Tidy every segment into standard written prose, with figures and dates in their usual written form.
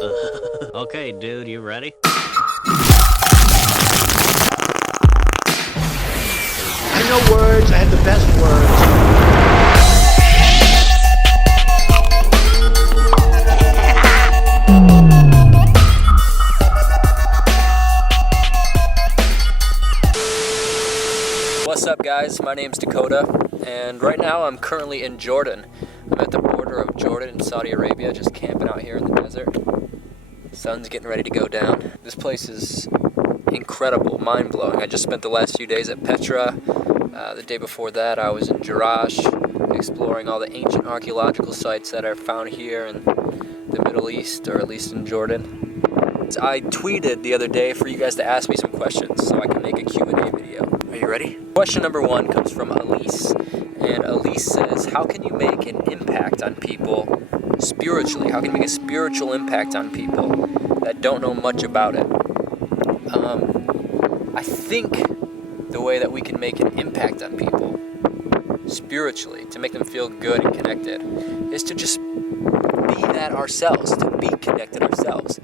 Okay, dude, you ready? I know words. I have the best words. What's up, guys? My name's DAKOTA, and right now I'm currently in Jordan. I'm at the border of Jordan and Saudi Arabia, just camping out here in the desert. Sun's getting ready to go down. This place is incredible, mind-blowing. I just spent the last few days at Petra. The day before that, I was in Jerash, exploring all the ancient archaeological sites that are found here in the Middle East, or at least in Jordan. I tweeted the other day for you guys to ask me some questions so I can make a Q&A video. Are you ready? Question number 1 comes from Elise. And Elise says, how can you make an impact on people spiritually? How can you make a spiritual impact on people that don't know much about it? I think the way that we can make an impact on people spiritually, to make them feel good and connected, is to just be that ourselves, to be connected ourselves.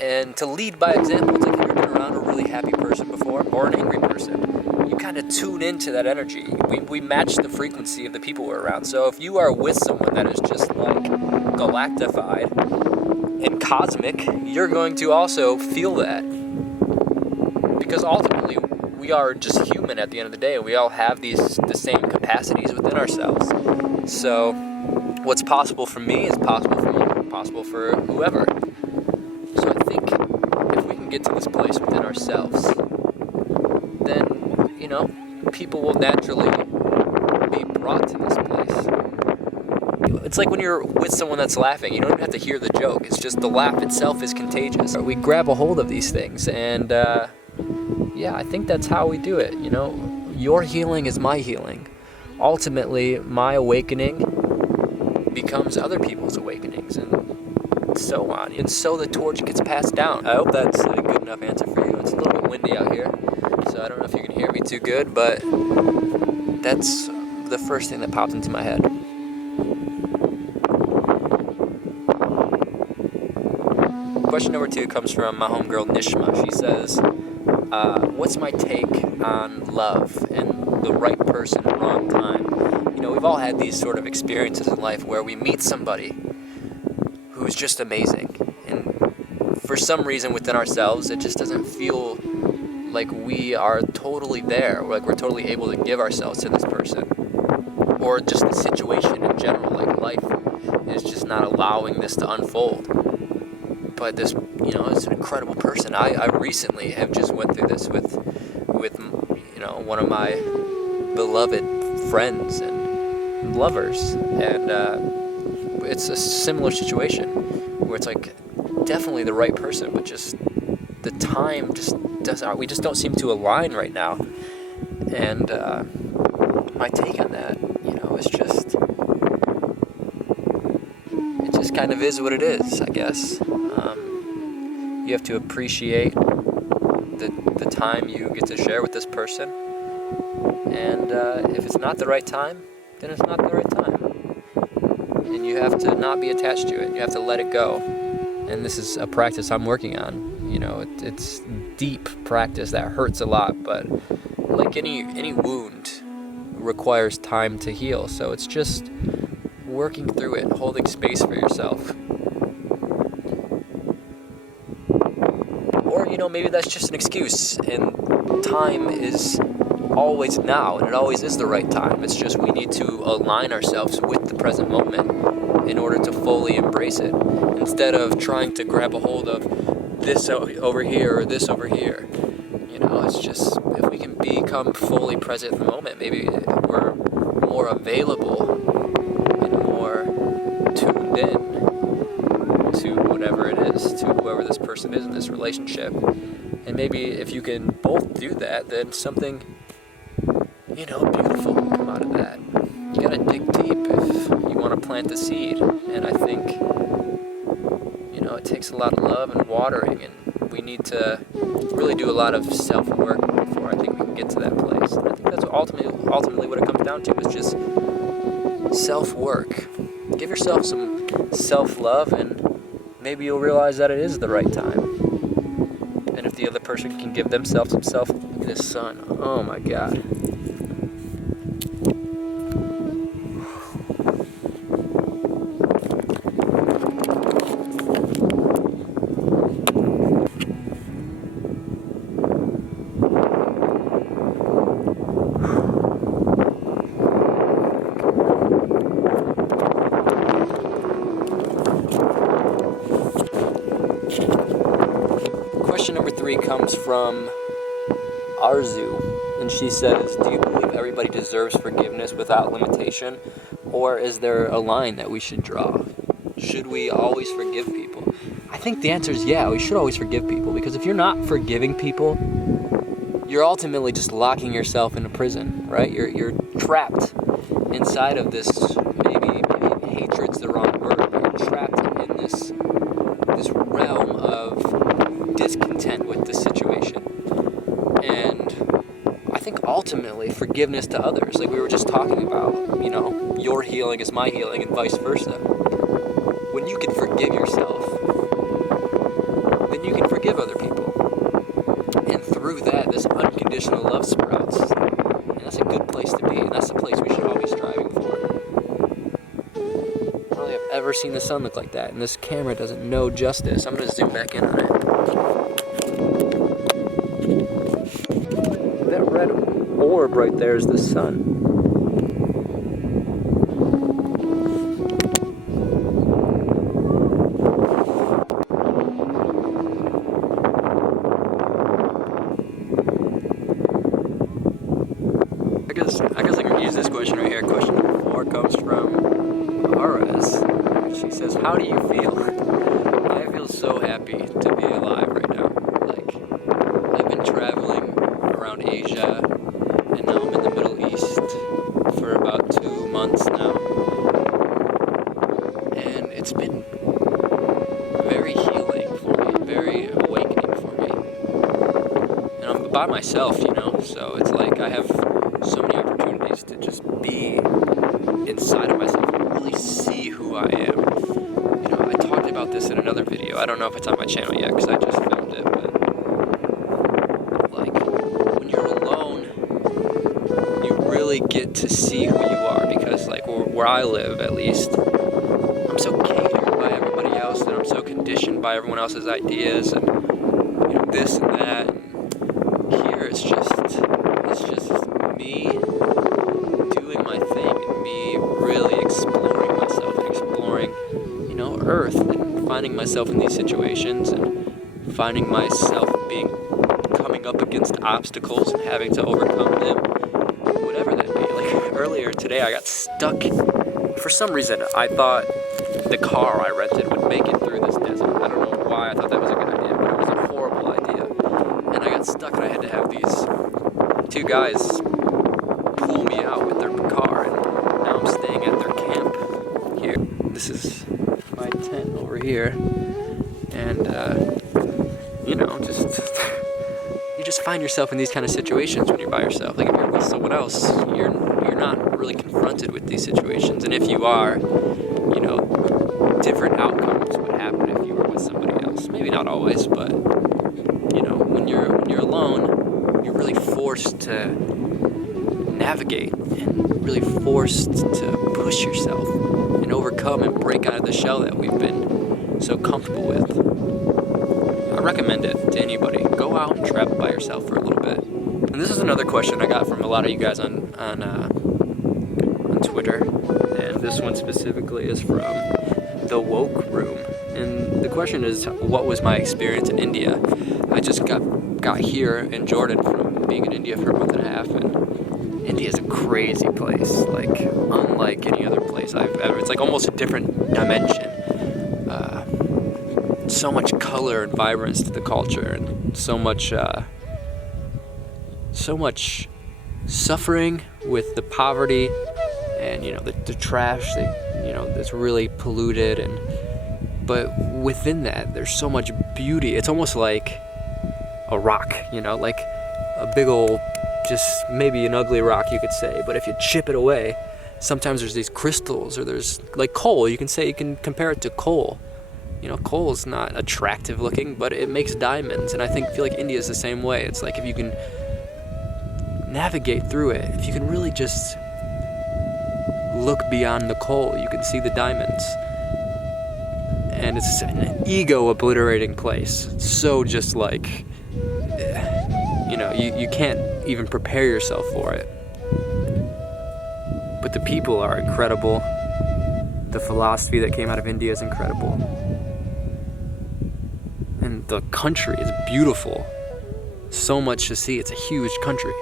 And to lead by example. It's like, have you been around a really happy person before, or an angry person? You kind of tune into that energy. We match the frequency of the people we're around. So if you are with someone that is just like galactified and cosmic, you're going to also feel that. Because ultimately, we are just human at the end of the day, and we all have the same capacities within ourselves. So what's possible for me is possible for you, possible for whoever. So I think if we can get to this place within ourselves, then, people will naturally be brought to this place. It's like when you're with someone that's laughing, you don't even have to hear the joke. It's just the laugh itself is contagious. We grab a hold of these things, and I think that's how we do it. Your healing is my healing. Ultimately, my awakening becomes other people's awakenings, and so on. And so the torch gets passed down. I hope that's a good enough answer for you. It's a little bit windy out here, so I don't know if you can hear me too good, but that's the first thing that popped into my head. Question number 2 comes from my homegirl Nishma. She says, what's my take on love and the right person, wrong time? We've all had these sort of experiences in life where we meet somebody who's just amazing, and for some reason within ourselves it just doesn't feel like we are totally there, or like we're totally able to give ourselves to this person, or just the situation in general, like life is just not allowing this to unfold. But this, it's an incredible person. I recently have just went through this with one of my beloved friends and lovers, and it's a similar situation where it's like definitely the right person, but just the time we just don't seem to align right now. And my take on that, is just, it just kind of is what it is, I guess. You have to appreciate the time you get to share with this person, and if it's not the right time, then it's not the right time. And you have to not be attached to it. You have to let it go. And this is a practice I'm working on. It's deep practice that hurts a lot, but like any wound requires time to heal. So it's just working through it, holding space for yourself. Or, maybe that's just an excuse, and time is always now, and it always is the right time. It's just we need to align ourselves with the present moment in order to fully embrace it, instead of trying to grab a hold of this over here or this over here. It's just, if we can become fully present in the moment, maybe we're more available and more tuned in to whatever it is, to whoever this person is in this relationship. And maybe if you can both do that, then something beautiful will come out of that. You gotta dig deep if you want to plant the seed. And I think, it takes a lot of love and watering, and we need to really do a lot of self-work before I think we can get to that place. And I think that's ultimately what it comes down to, is just self-work. Give yourself some self-love and maybe you'll realize that it is the right time. And if the other person can give themselves himself, look at this sun. Oh my God. Question number 3 comes from Arzu, and she says, do you believe everybody deserves forgiveness without limitation, or is there a line that we should draw? Should we always forgive people? I think the answer is yeah, we should always forgive people, because if you're not forgiving people, you're ultimately just locking yourself into prison, right? You're trapped inside of this, maybe hatred's the wrong word, but you're trapped in this realm of discontent with the situation. And I think ultimately forgiveness to others, like we were just talking about, you know, your healing is my healing and vice versa. When you can forgive yourself, then you can forgive other people. And through that, this unconditional love sprouts. And that's a good place to be, and that's the place we should all be striving for. I don't really have ever seen the sun look like that, and this camera doesn't know justice. I'm going to zoom back in on it. That red orb right there is the sun. I guess I can use this question right here. Question number 4 comes from Aras. She says, how do you feel? I feel so happy to be alive right now. Like, I've been traveling around Asia, and now I'm in the Middle East for about 2 months now. And it's been very healing for me, very awakening for me. And I'm by myself, you know, so it's like I have so many opportunities to just be inside of myself and really see who I am. You know, I talked about this in another video. I don't know if it's on my channel yet because I just filmed it, but like when you're alone, you really get to see who you are, because like where I live, at least, I'm so catered by everybody else, and I'm so conditioned by everyone else's ideas, and you know, this and that. And here it's just me doing my thing, and me really exploring myself and exploring, you know, Earth, and finding myself in these situations, and finding myself coming up against obstacles and having to overcome them, whatever that be. Like earlier today, I got stuck. For some reason, I thought the car I rented would make it through this desert. I don't know why I thought that was a good idea, but it was a horrible idea. And I got stuck, and I had to have these 2 guys pull me out with their car, and now I'm staying at their camp here. This is my tent over here, and you know, you just find yourself in these kind of situations when you're by yourself. Like if you're with someone else, you're not really confronted with these situations, and if you are, you know, different outcomes would happen if you were with somebody else. Maybe not always, but you know, when you're alone, you're really forced to navigate and really forced to push yourself and overcome and break out of the shell that we've been so comfortable with. I recommend it to anybody. Go out and travel by yourself for a little bit. And this is another question I got from a lot of you guys on Twitter, and this one specifically is from the Woke Room. And the question is, what was my experience in India? I just got here in Jordan from being in India for a month and a half, and India is a crazy place, like unlike any other place I've ever. It's like almost a different dimension. So much color and vibrance to the culture, and so much suffering with the poverty, and you know the trash that, you know, that's really polluted, but within that there's so much beauty. It's almost like a rock, you know, like a big old, just maybe an ugly rock, you could say, but if you chip it away, sometimes there's these crystals, or there's like coal. You can compare it to coal. You know, coal is not attractive looking, but it makes diamonds, and I feel like India is the same way. It's like if you can navigate through it, if you can really just look beyond the coal, you can see the diamonds. And it's an ego-obliterating place. It's so just like, you know, you can't even prepare yourself for it. But the people are incredible. The philosophy that came out of India is incredible. And the country is beautiful. So much to see. It's a huge country.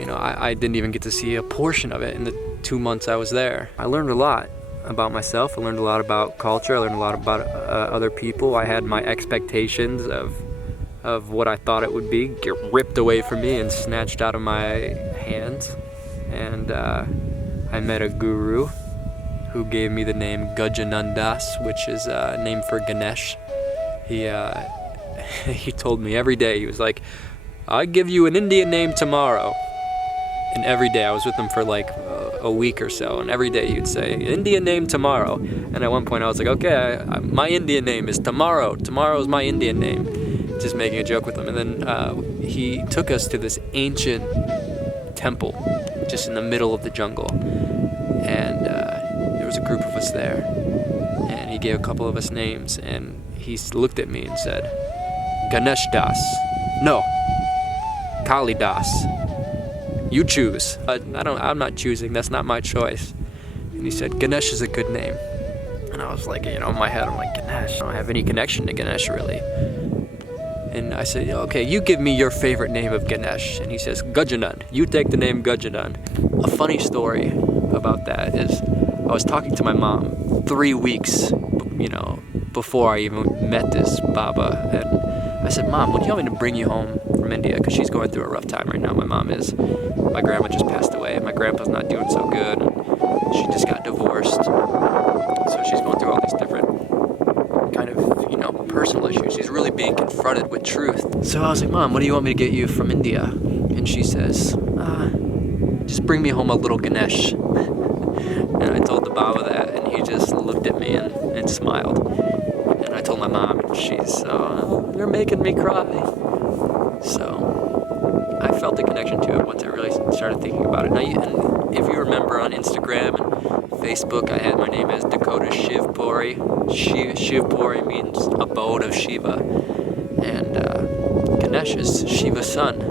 You know, I didn't even get to see a portion of it in the 2 months I was there. I learned a lot about myself. I learned a lot about culture. I learned a lot about other people. I had my expectations of what I thought it would be get ripped away from me and snatched out of my hands. And I met a guru who gave me the name Gajanandas, which is a name for Ganesh. He told me every day, he was like, "I'll give you an Indian name tomorrow." And every day, I was with him for like a week or so, and every day he would say, "Indian name tomorrow." And at one point I was like, "Okay, my Indian name is tomorrow. Tomorrow is my Indian name." Just making a joke with him. And then he took us to this ancient temple, just in the middle of the jungle. And there was a group of us there. And he gave a couple of us names, and he looked at me and said, "Ganesh Das. No, Kali Das. You choose." I'm not choosing. That's not my choice. And he said, "Ganesh is a good name." And I was like, you know, in my head, I'm like, Ganesh. I don't have any connection to Ganesh, really. And I said, "Okay, you give me your favorite name of Ganesh." And he says, "Gajanan. You take the name Gajanan." A funny story about that is I was talking to my mom 3 weeks, you know, before I even met this Baba. And I said, "Mom, would you want me to bring you home from India?" Because she's going through a rough time right now. My mom is. My grandma just passed away. My grandpa's not doing so good. She just got divorced. So she's going through all these different kind of, you know, personal issues. She's really being confronted with truth. So I was like, "Mom, what do you want me to get you from India?" And she says, "Just bring me home a little Ganesh." And I told the Baba that, and he just looked at me and smiled. And I told my mom, and she's, "You're making me cry." So I felt a connection to it once I really started thinking about it. Now, and if you remember on Instagram and Facebook, I had my name as DAKOTA Shivpuri. Shivpuri means abode of Shiva. And Ganesh is Shiva's son.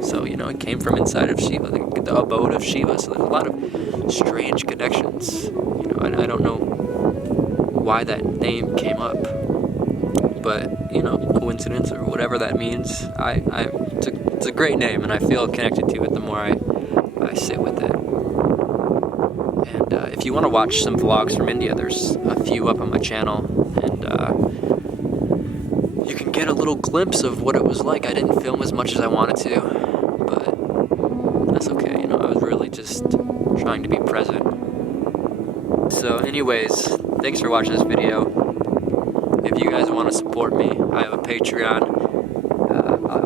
So, you know, it came from inside of Shiva, the abode of Shiva. So there's a lot of strange connections. You know, I don't know why that name came up. But, you know, coincidence or whatever that means, it's a great name, and I feel connected to it the more I sit with it. And if you want to watch some vlogs from India, there's a few up on my channel, and you can get a little glimpse of what it was like. I didn't film as much as I wanted to, but that's okay. You know, I was really just trying to be present. So anyways, thanks for watching this video. If you guys want to support me, I have a Patreon.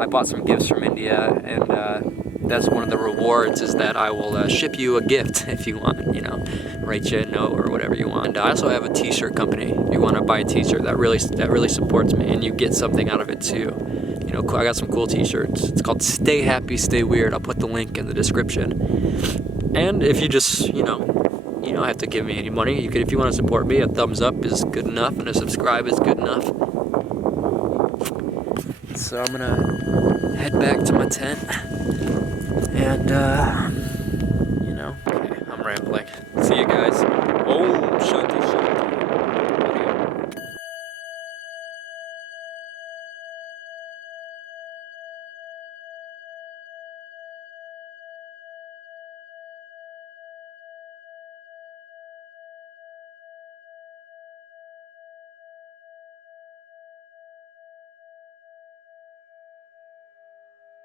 I bought some gifts from India, and that's one of the rewards, is that I will ship you a gift if you want, you know, write you a note or whatever you want. And I also have a t-shirt company. If you want to buy a t-shirt, that really supports me, and you get something out of it too. You know, I got some cool t-shirts. It's called Stay Happy, Stay Weird. I'll put the link in the description. And if you just, you don't have to give me any money. If you want to support me, a thumbs up is good enough, and a subscribe is good enough. So I'm gonna head back to my tent, and okay, I'm rambling. See you guys.